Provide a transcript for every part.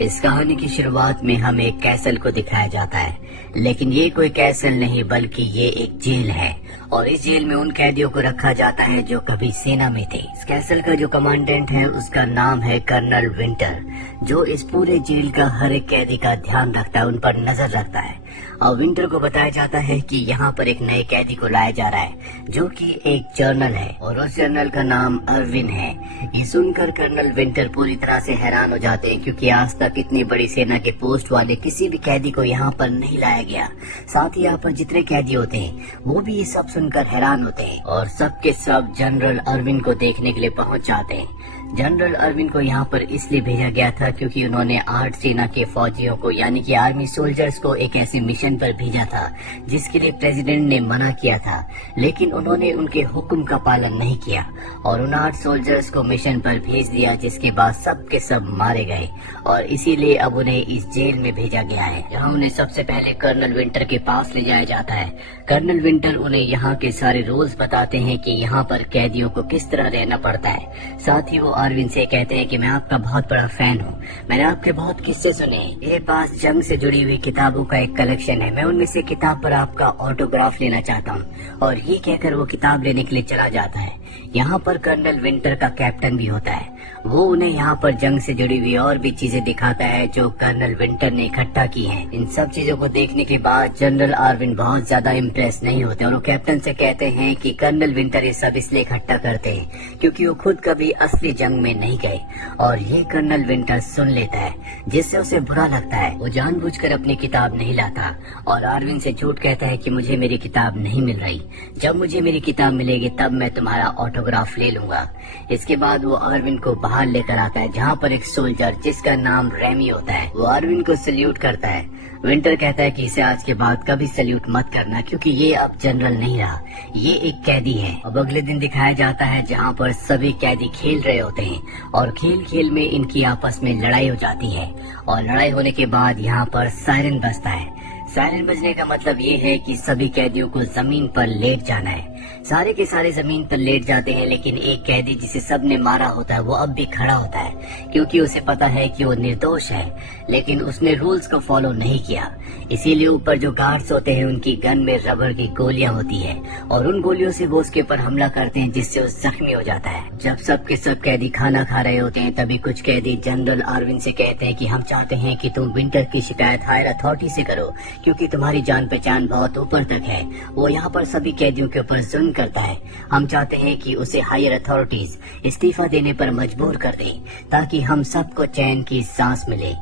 इस कहानी की शुरुआत में हमें एक कैसल को दिखाया जाता है, लेकिन ये कोई कैसल नहीं बल्कि ये एक जेल है और इस जेल में उन कैदियों को रखा जाता है जो कभी सेना में थे। इस कैसल का जो कमांडेंट है उसका नाम है कर्नल विंटर, जो इस पूरे जेल का हर एक कैदी का ध्यान रखता है, उन पर नजर रखता है। और विंटर को बताया जाता है कि यहाँ पर एक नए कैदी को लाया जा रहा है जो कि एक जर्नल है और उस जर्नल का नाम अर्विन है। ये सुनकर कर्नल विंटर पूरी तरह से हैरान हो जाते हैं, क्योंकि आज तक इतनी बड़ी सेना के पोस्ट वाले किसी भी कैदी को यहाँ पर नहीं लाया गया। साथ ही यहाँ पर जितने कैदी होते हैं वो भी ये सब सुनकर हैरान होते हैं और सब के सब जनरल अर्विन को देखने के लिए पहुँच जाते हैं। जनरल अर्विन को यहाँ पर इसलिए भेजा गया था क्योंकि उन्होंने 8 सेना के फौजियों को यानी कि आर्मी सोल्जर्स को एक ऐसे मिशन पर भेजा था जिसके लिए प्रेसिडेंट ने मना किया था, लेकिन उन्होंने उनके हुक्म का पालन नहीं किया और उन 8 सोल्जर्स को मिशन पर भेज दिया, जिसके बाद सब के सब मारे गए और इसीलिए अब उन्हें इस जेल में भेजा गया है। यहाँ उन्हें सबसे पहले कर्नल विंटर के पास ले जाया जाता है। कर्नल विंटर उन्हें यहाँ के सारे रूल्स बताते हैं कि यहाँ पर कैदियों को किस तरह रहना पड़ता है। साथ ही वो अर्विन से कहते हैं कि मैं आपका बहुत बड़ा फैन हूँ, मैंने आपके बहुत किस्से सुने हैं, मेरे पास जंग से जुड़ी हुई किताबों का एक कलेक्शन है, मैं उनमें से किताब पर आपका ऑटोग्राफ लेना चाहता हूँ। और ये कहकर वो किताब लेने के लिए चला जाता है। यहाँ पर कर्नल विंटर का कैप्टन भी होता है, वो उन्हें यहाँ पर जंग से जुड़ी हुई और भी चीजें दिखाता है जो कर्नल विंटर ने इकट्ठा की हैं। इन सब चीजों को देखने के बाद जनरल अर्विन बहुत ज्यादा इम्प्रेस नहीं होते और वो कैप्टन से कहते हैं कि कर्नल विंटर ये सब इसलिए इकट्ठा करते हैं क्योंकि वो खुद कभी असली जंग में नहीं गए। और ये कर्नल विंटर सुन लेता है, जिससे उसे बुरा लगता है। वो जानबूझकर अपनी किताब नहीं लाता और अर्विन से झूठ कहता है कि मुझे मेरी किताब नहीं मिल रही, जब मुझे मेरी किताब मिलेगी तब मैं तुम्हारा ऑटोग्राफ ले लूंगा। इसके बाद वो अर्विन को बाहर लेकर आता है, जहाँ पर एक सोल्जर जिसका नाम रेमी होता है वो अर्विन को सल्यूट करता है। विंटर कहता है कि इसे आज के बाद कभी सल्यूट मत करना क्योंकि ये अब जनरल नहीं रहा, ये एक कैदी है। अब अगले दिन दिखाया जाता है जहाँ पर सभी कैदी खेल रहे होते हैं और खेल खेल में इनकी आपस में लड़ाई हो जाती है और लड़ाई होने के बाद यहाँ पर सायरन बजता है। सायरन बजने का मतलब ये है कि सभी कैदियों को जमीन पर लेट जाना है। सारे के सारे जमीन पर लेट जाते हैं, लेकिन एक कैदी जिसे सबने मारा होता है वो अब भी खड़ा होता है क्योंकि उसे पता है कि वो निर्दोष है, लेकिन उसने रूल्स को फॉलो नहीं किया। इसीलिए ऊपर जो गार्ड्स होते हैं उनकी गन में रबर की गोलियां होती है और उन गोलियों से वो उसके ऊपर हमला करते हैं, जिससे वो जख्मी हो जाता है। जब सब के सब कैदी खाना खा रहे होते हैं तभी कुछ कैदी जनरल अर्विन से कहते हैं कि हम चाहते हैं कि तुम विंटर की शिकायत हायर अथॉरिटी से करो क्योंकि तुम्हारी जान पहचान बहुत ऊपर तक है, वो यहाँ पर सभी कैदियों के ऊपर जुल्म करता है। हम चाहते हैं कि उसे हायर अथॉरिटीज इस्तीफा देने पर मजबूर कर दें ताकि हम सबको चैन की सांस मिले।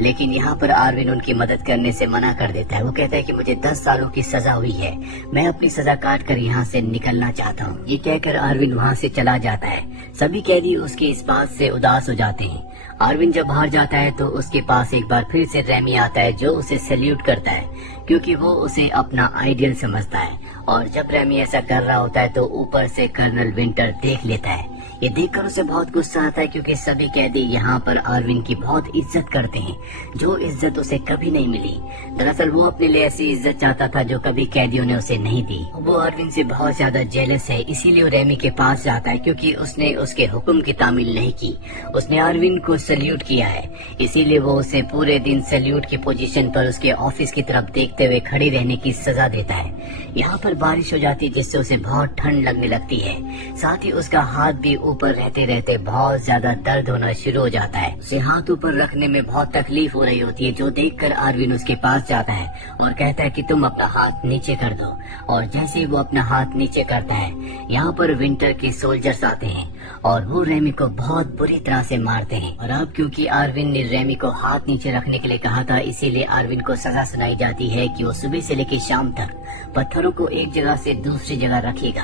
लेकिन यहाँ पर अर्विन उनकी मदद करने से मना कर देता है। वो कहता है कि मुझे 10 सालों की सजा हुई है, मैं अपनी सजा काट कर यहाँ से निकलना चाहता हूँ। ये कहकर अर्विन वहाँ से चला जाता है। सभी कैदी उसकी इस बात से उदास हो जाते हैं। अर्विन जब बाहर जाता है तो उसके पास एक बार फिर से रेमी आता है जो उसे सैल्यूट करता है क्योंकि वो उसे अपना आइडियल समझता है। और जब रेमी ऐसा कर रहा होता है तो ऊपर से कर्नल विंटर देख लेता है। ये देखकर उसे बहुत गुस्सा आता है क्योंकि सभी कैदी यहाँ पर अर्विन की बहुत इज्जत करते हैं, जो इज्जत उसे कभी नहीं मिली। दरअसल वो अपने लिए ऐसी इज्जत चाहता था जो कभी कैदियों ने उसे नहीं दी। वो अर्विन से बहुत ज्यादा जेलस है, इसीलिए वो रेमी के पास जाता है क्योंकि उसने उसके हुक्म की तामील नहीं की। उसने अर्विन को सल्यूट किया है, इसीलिए वो उसे पूरे दिन सल्यूट की पोजीशन पर उसके ऑफिस की तरफ देखते हुए खड़ी रहने की सजा देता है। यहाँ पर बारिश हो जाती है जिससे उसे बहुत ठंड लगने लगती है। साथ ही उसका हाथ भी ऊपर रहते रहते बहुत ज्यादा दर्द होना शुरू हो जाता है। उसे हाथ ऊपर रखने में बहुत तकलीफ हो रही होती है, जो देखकर अर्विन उसके पास जाता है और कहता है कि तुम अपना हाथ नीचे कर दो। और जैसे ही वो अपना हाथ नीचे करता है, यहाँ पर विंटर के सोल्जर्स आते हैं और वो रेमी को बहुत बुरी तरह से मारते हैं। और अब क्योंकि अर्विन ने रेमी को हाथ नीचे रखने के लिए कहा था, इसीलिए अर्विन को सजा सुनाई जाती है कि वो सुबह से लेकर शाम तक पत्थरों को एक जगह से दूसरी जगह रखेगा।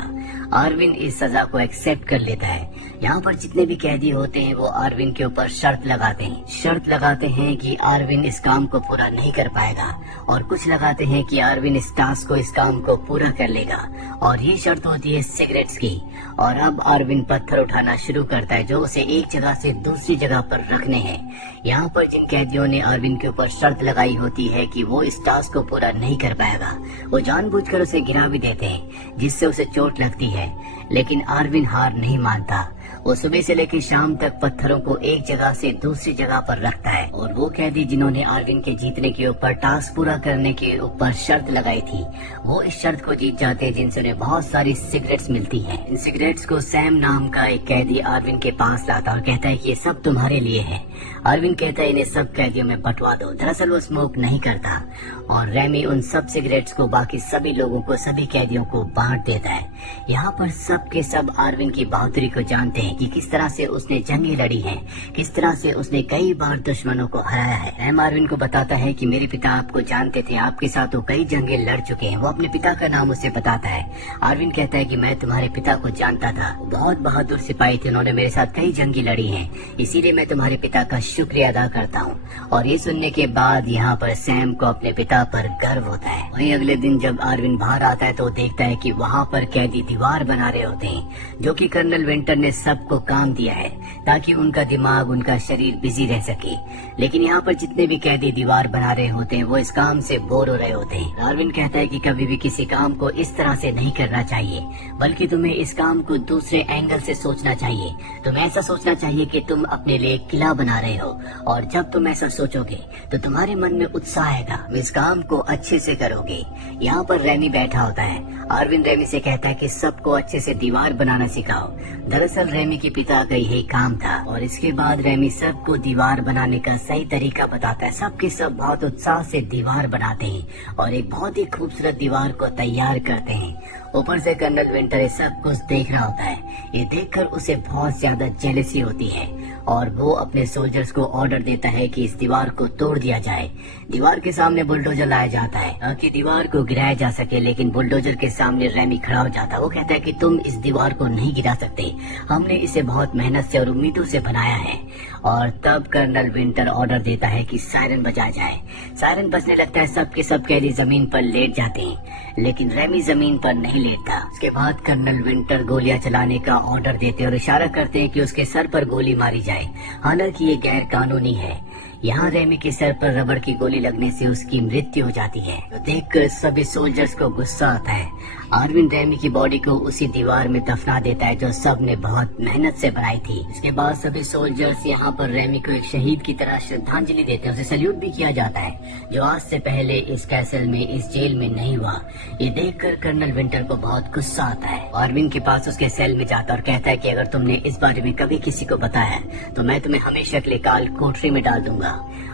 अर्विन इस सजा को एक्सेप्ट कर लेता है। यहाँ पर जितने भी कैदी होते हैं वो अर्विन के ऊपर शर्त लगाते हैं कि अर्विन इस काम को पूरा नहीं कर पाएगा और कुछ लगाते हैं कि अर्विन इस टास्क को इस काम को पूरा कर लेगा। और ये शर्त होती है सिगरेट्स की। और अब अर्विन पत्थर उठाना शुरू करता है जो उसे एक जगह से दूसरी जगह पर रखने हैं। यहाँ पर जिन कैदियों ने अर्विन के ऊपर शर्त लगाई होती है कि वो इस टास्क को पूरा नहीं कर पाएगा, वो जानबूझकर उसे गिरा भी देते हैं जिससे उसे चोट लगती है, लेकिन अर्विन हार नहीं मानता। वो सुबह से लेकर शाम तक पत्थरों को एक जगह से दूसरी जगह पर रखता है और वो कैदी जिन्होंने आरविन के जीतने के ऊपर टास्क पूरा करने के ऊपर शर्त लगाई थी, वो इस शर्त को जीत जाते हैं जिनसे उन्हें बहुत सारी सिगरेट्स मिलती हैं। इन सिगरेट्स को सैम नाम का एक कैदी आरविन के पास लाता और कहता है कि ये सब तुम्हारे लिए है। आरविन कहता है इन्हें सब कैदियों में बंटवा दो। दरअसल वो स्मोक नहीं करता और रेमी उन सब सिगरेट्स को बाकी सभी लोगों को, सभी कैदियों को बांट देता है। यहाँ पर सब के सब आरविन की बहादुरी को जानते हैं कि किस तरह से उसने जंगें लड़ी हैं, किस तरह से उसने कई बार दुश्मनों को हराया है। रैम आरविन को बताता है कि मेरे पिता आपको जानते थे, आपके साथ वो कई जंगें लड़ चुके हैं। वो अपने पिता का नाम उसे बताता है। आरविन कहता है कि मैं तुम्हारे पिता को जानता था, बहुत बहादुर सिपाही थे, उन्होंने मेरे साथ कई जंगें लड़ी हैं, इसीलिए मैं तुम्हारे पिता का शुक्रिया अदा करता हूँ। और ये सुनने के बाद यहाँ पर सैम को अपने पिता पर गर्व होता है। वहीं अगले दिन जब आरविन बाहर आता है तो देखता है कि वहाँ पर कैदी दीवार बना रहे होते हैं, जो कि कर्नल विंटर ने सबको काम दिया है ताकि उनका दिमाग, उनका शरीर बिजी रह सके। लेकिन यहाँ पर जितने भी कैदी दीवार बना रहे होते हैं वो इस काम से बोर हो रहे होते हैं। आरविन कहता है कि कभी भी किसी काम को इस तरह से नहीं करना चाहिए, बल्कि तुम्हें इस काम को दूसरे एंगल से सोचना चाहिए। तुम्हें ऐसा सोचना चाहिए कि तुम अपने लिए किला बना रहे हो, और जब तुम ऐसा सोचोगे तो तुम्हारे मन में उत्साह आएगा, इस काम को अच्छे से करोगे। यहाँ पर रेमी बैठा होता है। आरविन रेमी से कहता है कि सबको अच्छे से दीवार बनाना सिखाओ। दरअसल रेमी के पिता का यही काम था और इसके बाद रेमी सबको दीवार बनाने का सही तरीका बताता है। सबके सब बहुत उत्साह से दीवार बनाते हैं और एक बहुत ही खूबसूरत दीवार को तैयार करते हैं। ऊपर से कर्नल विंटर ये सब कुछ देख रहा होता है। ये देखकर उसे बहुत ज्यादा जेलसी होती है और वो अपने सोल्जर्स को ऑर्डर देता है कि इस दीवार को तोड़ दिया जाए। दीवार के सामने बुलडोजर लाया जाता है ताकि दीवार को गिराया जा सके, लेकिन बुलडोजर के सामने रेमी खड़ा हो जाता है। वो कहता है कि तुम इस दीवार को नहीं गिरा सकते, हमने इसे बहुत मेहनत से और उम्मीदों से बनाया है। और तब कर्नल विंटर ऑर्डर देता है कि सायरन बजाया जाए। सायरन बजने लगता है, सबके सब कैदी जमीन पर लेट जाते हैं, लेकिन रेमी जमीन पर नहीं लेटता। उसके बाद कर्नल विंटर गोलियां चलाने का ऑर्डर देते और इशारा करते हैं कि उसके सर पर गोली मारी जाए। हालांकि ये गैर कानूनी है। यहाँ रेमी के सर पर रबड़ की गोली लगने से उसकी मृत्यु हो जाती है। तो देखकर सभी सोल्जर्स को गुस्सा आता है। आरविन रेमी की बॉडी को उसी दीवार में दफना देता है जो सब ने बहुत मेहनत से बनाई थी। इसके बाद सभी सोल्जर्स यहाँ पर रेमी को एक शहीद की तरह श्रद्धांजलि देते हैं। उसे सल्यूट भी किया जाता है, जो आज से पहले इस कैसल में, इस जेल में नहीं हुआ। ये देखकर कर्नल विंटर को बहुत गुस्सा आता है। आरविन के पास उसके सेल में जाता और कहता है कि अगर तुमने इस बारे में कभी किसी को बताया तो मैं तुम्हें हमेशा के लिए काल कोठरी में डाल दूंगा।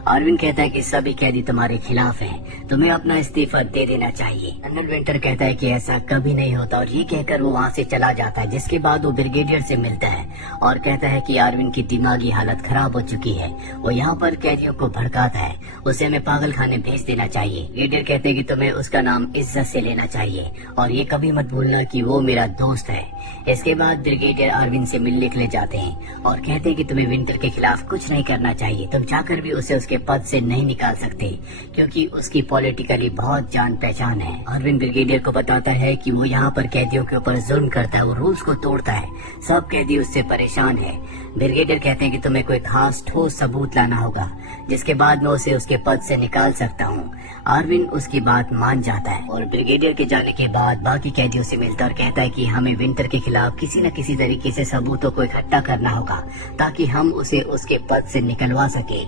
आरविन कहता है कि सभी कैदी तुम्हारे खिलाफ हैं, तुम्हें अपना इस्तीफा दे देना चाहिए। कर्नल विंटर कहता है कि ऐसा कभी नहीं होता और ये कहकर वो वहाँ से चला जाता है। जिसके बाद वो ब्रिगेडियर से मिलता है और कहता है कि आरविन की दिमागी हालत खराब हो चुकी है। वो यहाँ पर कैदियों को भड़काता है, उसे हमें पागल खाने भेज देना चाहिए। ब्रिगेडियर कहते हैं कि तुम्हें उसका नाम इज्जत से लेना चाहिए और ये कभी मत भूलना कि वो मेरा दोस्त है। इसके बाद ब्रिगेडियर आरविन से मिलने के लिए जाते हैं और कहते हैं कि तुम्हें विंटर के खिलाफ कुछ नहीं करना चाहिए। तुम चाहकर भी उसे उसके पद से नहीं निकाल सकते क्योंकि उसकी पॉलिटिकली बहुत जान पहचान है। आरविन ब्रिगेडियर को बताता है कि वो यहाँ पर कैदियों के ऊपर जुल्म करता है, वो रूल्स को तोड़ता है, सब कैदी उससे परेशान है। ब्रिगेडियर कहते हैं कि तुम्हें कोई खास ठोस सबूत लाना होगा जिसके बाद मैं उसे उसके पद से निकाल सकता हूँ। आरविन उसकी बात मान जाता है और ब्रिगेडियर के जाने के बाद बाकी कैदियों से मिलता और कहता है कि हमें विंटर के खिलाफ किसी न किसी तरीके से सबूतों को इकट्ठा करना होगा ताकि हम उसे उसके पद से निकलवा सके।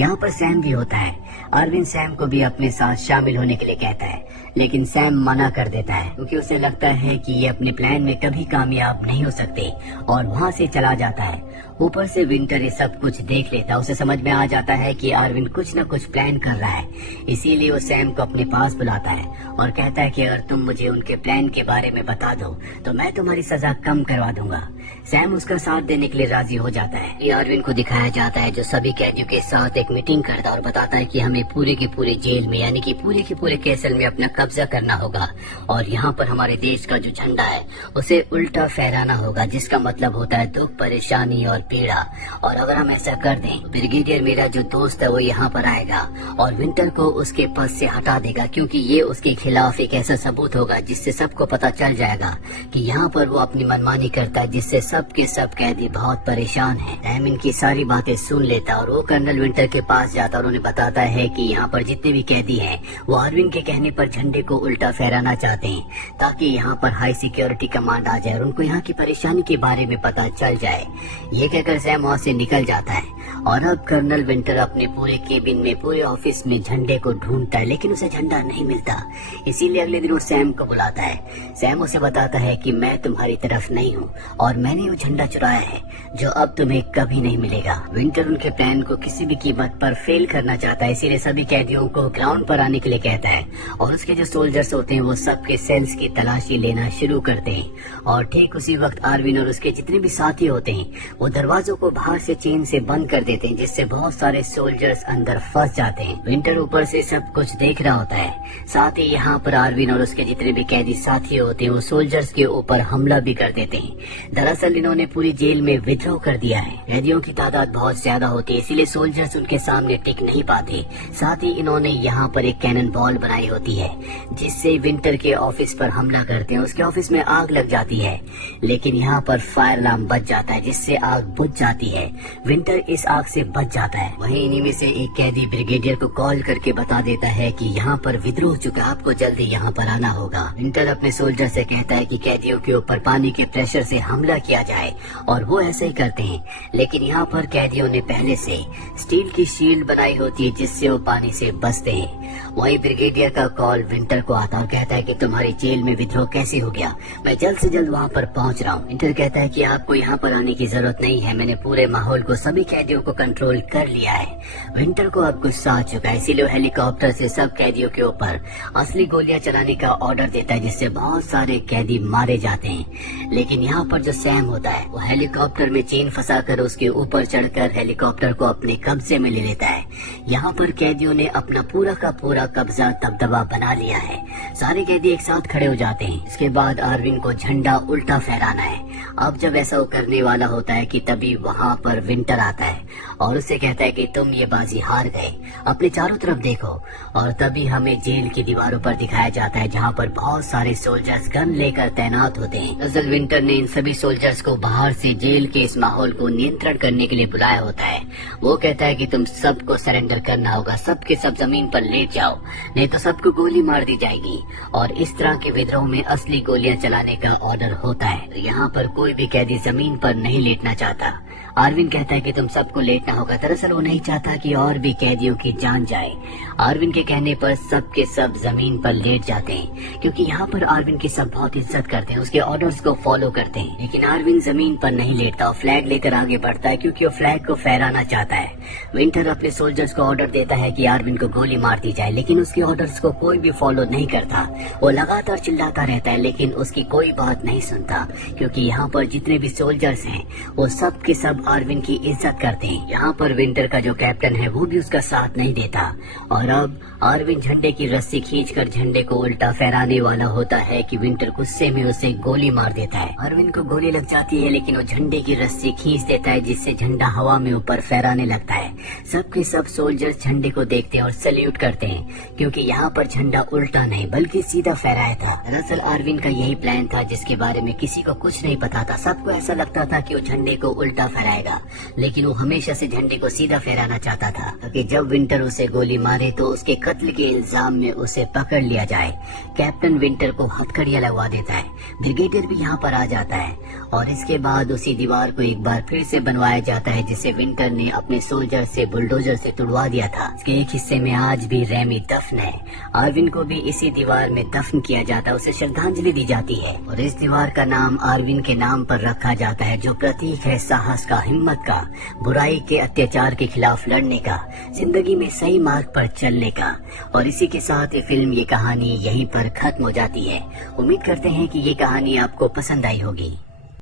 यहाँ पर सैम भी होता है। आरविन सैम को भी अपने साथ शामिल होने के लिए कहता है, लेकिन सैम मना कर देता है क्योंकि उसे लगता है कि ये अपने प्लान में कभी कामयाब नहीं हो सकते और वहाँ से चला जाता है। ऊपर से विंटर ये सब कुछ देख लेता, उसे समझ में आ जाता है कि आरविन कुछ न कुछ प्लान कर रहा है। इसीलिए वो सैम को अपने पास बुलाता है और कहता है कि अगर तुम मुझे उनके प्लान के बारे में बता दो तो मैं तुम्हारी सजा कम करवा दूंगा। सैम उसका साथ देने के लिए राजी हो जाता है। ये आरविन को दिखाया जाता है जो सभी कैदियों के साथ एक मीटिंग करता और बताता है कि हमें पूरे के पूरे जेल में यानी कि पूरे के पूरे कैसल में अपना कब्जा करना होगा और यहाँ पर हमारे देश का जो झंडा है उसे उल्टा फहराना होगा, जिसका मतलब होता है दुख, परेशानी और पीड़ा। और अगर हम ऐसा कर दें, ब्रिगेडियर मेरा जो दोस्त है वो यहाँ पर आएगा और विंटर को उसके पद से हटा देगा क्योंकि ये उसके खिलाफ एक ऐसा सबूत होगा जिससे सबको पता चल जाएगा कि यहाँ पर वो अपनी मनमानी करता है, जिससे सब के सब कैदी बहुत परेशान हैं। सैम इनकी सारी बातें सुन लेता और वो कर्नल विंटर के पास जाता और उन्हें बताता है कि यहाँ पर जितने भी कैदी हैं वो आर्विन के कहने पर झंडे को उल्टा फहराना चाहते हैं ताकि यहाँ पर हाई सिक्योरिटी कमांड आ जाए और उनको यहाँ की परेशानी के बारे में पता चल जाए। ये कहकर सैम वहाँ से निकल जाता है और अब कर्नल विंटर अपने पूरे केबिन में, पूरे ऑफिस में झंडे को ढूंढता है, लेकिन उसे झंडा नहीं मिलता। इसीलिए अगले दिन वो सैम को बुलाता है। सैम उसे बताता है कि मैं तुम्हारी तरफ नहीं हूँ और मैंने वो झंडा चुराया है जो अब तुम्हें कभी नहीं मिलेगा। विंटर उनके प्लान को किसी भी कीमत पर फेल करना चाहता है, इसीलिए सभी कैदियों को ग्राउंड पर आने के लिए कहता है और उसके जो सोल्जर्स होते हैं वो सबके सेल्स की तलाशी लेना शुरू करते हैं। और ठीक उसी वक्त आर्विन और उसके जितने भी साथी होते हैं वो दरवाजों को बाहर से चेन से बंद कर देते हैं, जिससे बहुत सारे सोल्जर्स अंदर फंस जाते हैं। विंटर ऊपर से सब कुछ देख रहा होता है। साथ ही यहाँ पर आर्विन और उसके जितने भी कैदी साथी होते हैं वो सोल्जर्स के ऊपर हमला भी कर देते हैं। दरअसल इन्होंने पूरी जेल में विद्रोह कर दिया है। कैदियों की तादाद बहुत ज्यादा होती है, इसीलिए सोल्जर्स उनके सामने टिक नहीं पाते। साथ ही इन्होंने यहाँ पर एक कैनन बॉल बनाई होती है जिससे विंटर के ऑफिस पर हमला करते हैं। उसके ऑफिस में आग लग जाती है, लेकिन यहाँ पर फायर अलार्म बज जाता है जिससे आग बुझ जाती है। विंटर इस आग से बच जाता है। वहीं इन्हीं में से एक कैदी ब्रिगेडियर को कॉल करके बता देता है कि यहाँ पर विद्रोह हो चुका, आपको जल्दी यहाँ पर आना होगा। विंटर अपने सोल्जर से कहता है कि कैदियों के ऊपर पानी के प्रेशर से हमला किया जाए और वो ऐसे ही करते हैं, लेकिन यहाँ पर कैदियों ने पहले से स्टील की शील्ड बनाई होती है जिससे वो पानी से बचते हैं। वहीं ब्रिगेडियर का कॉल विंटर को आता और कहता है कि तुम्हारी जेल में विद्रोह कैसे हो गया, मैं जल्द से जल्द वहाँ पर पहुँच रहा हूँ। विंटर कहता है कि आपको यहाँ पर आने की जरूरत नहीं है, मैंने पूरे माहौल को, सभी कैदियों को कंट्रोल कर लिया है। विंटर को अब गुस्सा आ चुका है, इसीलिए हेलीकॉप्टर से सब कैदियों के ऊपर असली गोलियां चलाने का ऑर्डर देता है जिससे बहुत सारे कैदी मारे जाते हैं। लेकिन यहाँ पर जो सैम होता है वो हेलीकॉप्टर में चेन फंसाकर उसके ऊपर चढ़कर हेलीकॉप्टर को अपने कब्जे में ले लेता है। यहाँ पर कैदियों ने अपना पूरा का पूरा कब्जा दबदबा बना लिया है। सारे कैदी एक साथ खड़े हो जाते हैं। इसके बाद आर्विन को झंडा उल्टा फहराना है। अब जब ऐसा वो करने वाला होता है कि तभी वहाँ पर विंटर आता है और उससे कहता है कि तुम ये बाजी हार गए, अपने चारों तरफ देखो। और तभी हमें जेल की दीवारों पर दिखाया जाता है जहाँ पर बहुत सारे सोल्जर्स गन लेकर तैनात होते हैं। दरअसल विंटर ने इन सभी सोल्जर्स को बाहर से जेल के इस माहौल को नियंत्रण करने के लिए बुलाया होता है। वो कहता है कि तुम सबको सरेंडर करना होगा, सबके सब जमीन पर लेट जाओ, नहीं तो सबको गोली मार दी जाएगी। और इस तरह के विद्रोह में असली गोलियां चलाने का ऑर्डर होता है। तो यहाँ पर कोई भी कैदी जमीन पर नहीं लेटना चाहता। आर्विन कहता है कि तुम सबको लेटना होगा। दरअसल वो नहीं चाहता कि और भी कैदियों की जान जाए। आर्विन के कहने पर सब के सब जमीन पर लेट जाते हैं क्योंकि यहाँ पर आर्विन की सब बहुत इज्जत करते हैं, उसके ऑर्डर्स को फॉलो करते हैं। लेकिन आर्विन जमीन पर नहीं लेटता और फ्लैग लेकर आगे बढ़ता है क्योंकि वो फ्लैग को फहराना चाहता है। विंटर अपने सोल्जर्स को ऑर्डर देता है कि आर्विन को गोली मार दी जाए, लेकिन उसके ऑर्डर्स को कोई भी फॉलो नहीं करता। वो लगातार चिल्लाता रहता है लेकिन उसकी कोई बात नहीं सुनता क्योंकि यहाँ पर जितने भी सोल्जर्स हैं वो सब के सब आर्विन की इज्जत करते हैं। यहाँ पर विंटर का जो कैप्टन है वो भी उसका साथ नहीं देता और अब आर्विन झंडे की रस्सी खींचकर झंडे को उल्टा फहराने वाला होता है कि विंटर गुस्से में उसे गोली मार देता है। आर्विन को गोली लग जाती है लेकिन वो झंडे की रस्सी खींच देता है जिससे झंडा हवा में ऊपर फहराने लगता है। सबके सब सोल्जर्स झंडे को देखते हैं और सैल्यूट करते हैं क्योंकि यहाँ पर झंडा उल्टा नहीं बल्कि सीधा फहराया था। दरअसल आर्विन का यही प्लान था जिसके बारे में किसी को कुछ नहीं पता था। सबको ऐसा लगता था कि वो झंडे को उल्टा फहराएगा, लेकिन वो हमेशा से झंडे को सीधा फहराना चाहता था ताकि जब विंटर उसे गोली मारे तो उसके कत्ल के इल्जाम में उसे पकड़ लिया जाए। कैप्टन विंटर को हथकड़ियां लगवा देता है। ब्रिगेडियर भी यहाँ पर आ जाता है और इसके बाद उसी दीवार को एक बार फिर से बनवाया जाता है जिसे विंटर ने अपने सोल्जर से बुलडोजर से तुड़वा दिया था। इसके एक हिस्से में आज भी रेमी दफन है। आर्विन को भी इसी दीवार में दफन किया जाता है, उसे श्रद्धांजलि दी जाती है और इस दीवार का नाम आर्विन के नाम पर रखा जाता है जो प्रतीक है साहस का, हिम्मत का, बुराई के अत्याचार के खिलाफ लड़ने का, जिंदगी में सही मार्ग पर चलने का। और इसी के साथ ये फिल्म, ये कहानी यहीं पर खत्म हो जाती है। उम्मीद करते हैं कि ये कहानी आपको पसंद आई होगी।